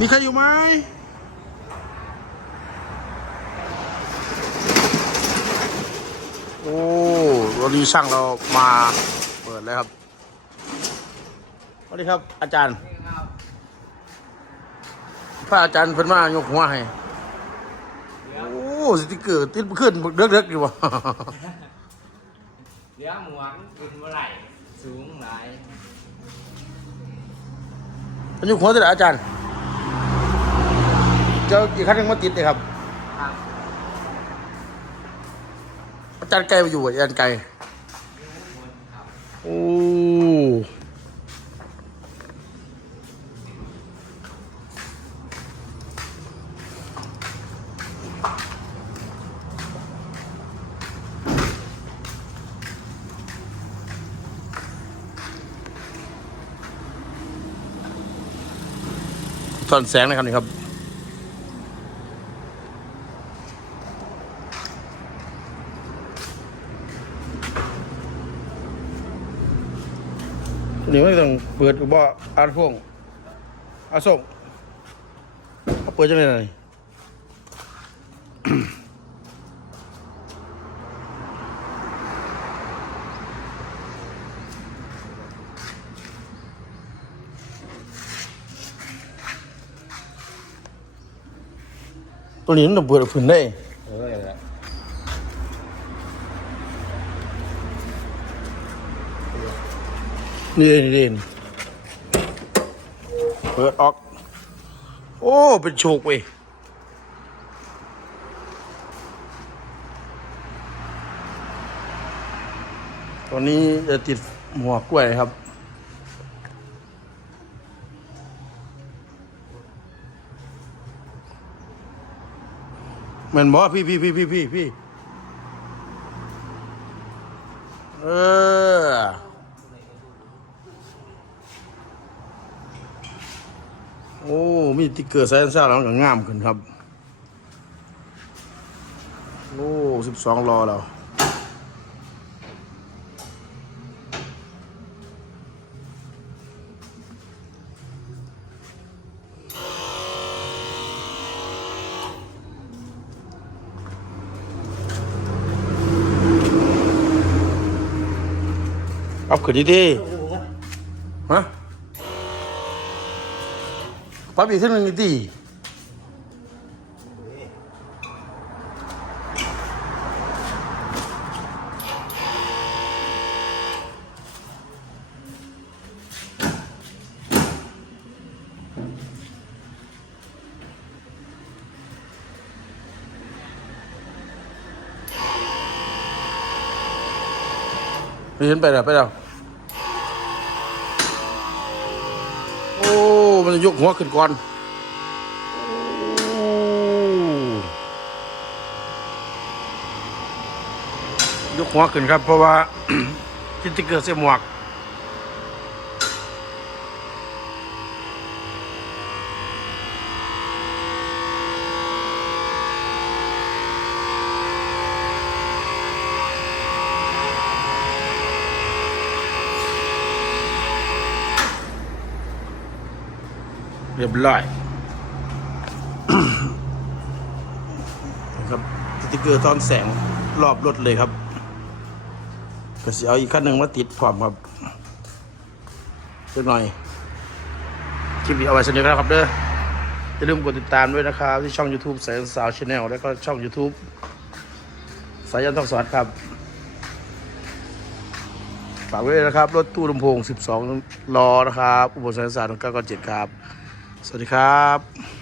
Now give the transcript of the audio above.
มีใครอยู่ไหมโอ้วันนี้ช่างเรามาเปิดแล้วครับสวัสดีครับ อาจารย์พระอาจารย์เพิ่นมายกหัวให้โอ้สติกเกอร์ติดขึ้นเด็กๆอยู่วะเดี๋ยวหมวกขึ้นเมื่อไหร่สูงหลายอายุหัวเท่าไหร่อาจารย์ จ้าอีกครั้งหนึงมาติดเลยครับครับอาจารย์ไก่อยู่อาจารย์ไก่โอ้ตอนแสงนะครับนี่ครับ นี่ไม่ต้องเปิดบ่อาร์พวงอาส่งเขาเปิดจังไงล่ะนี่ตัวนี้มันต้องเปิดผืนได้ เออ นี่เองนี่เปิดออก โอ้ เป็นโชกเว้ยตอนนี้จะติดหัวกล้วยครับแมันบอกพี่พี่พี่พี่พี่พี่เออ โอ้ มีติ๊กเกอร์แซนซ่าแล้วมันก็งามขึ้นครับ โอ้สิบสองรอแล้วเอาขึ้นดีๆฮะ ปั๊บอีกทีหนึงดีไปเห็นไปแล้วไปแล้ว มันยกหัวขึ้นก่อนยกหัวขึ้นครับ เพราะว่าที่จะเกิดเสียหมวก เรียบร้อยนะครับสติกเกอร์ตอนแสงรอบรถเลยครับก็สิเอาอีกขั้นหนึ่งมาติดพร้อมครับเล็กหน่อยคลิปนี้เอาไว้สนุกแล้วครับเด้ออย่าลืมกดติดตามด้วยนะครับ ที่ช่อง YouTube แสงสาวชาแนลแล้วก็ช่อง YouTube สายยันทองสอนครับ ฝากไว้ด้วยนะครับ รถตู้ลำโพง 12 ล้อนะครับ อุบลสายสาร997 ครับ สวัสดีครับ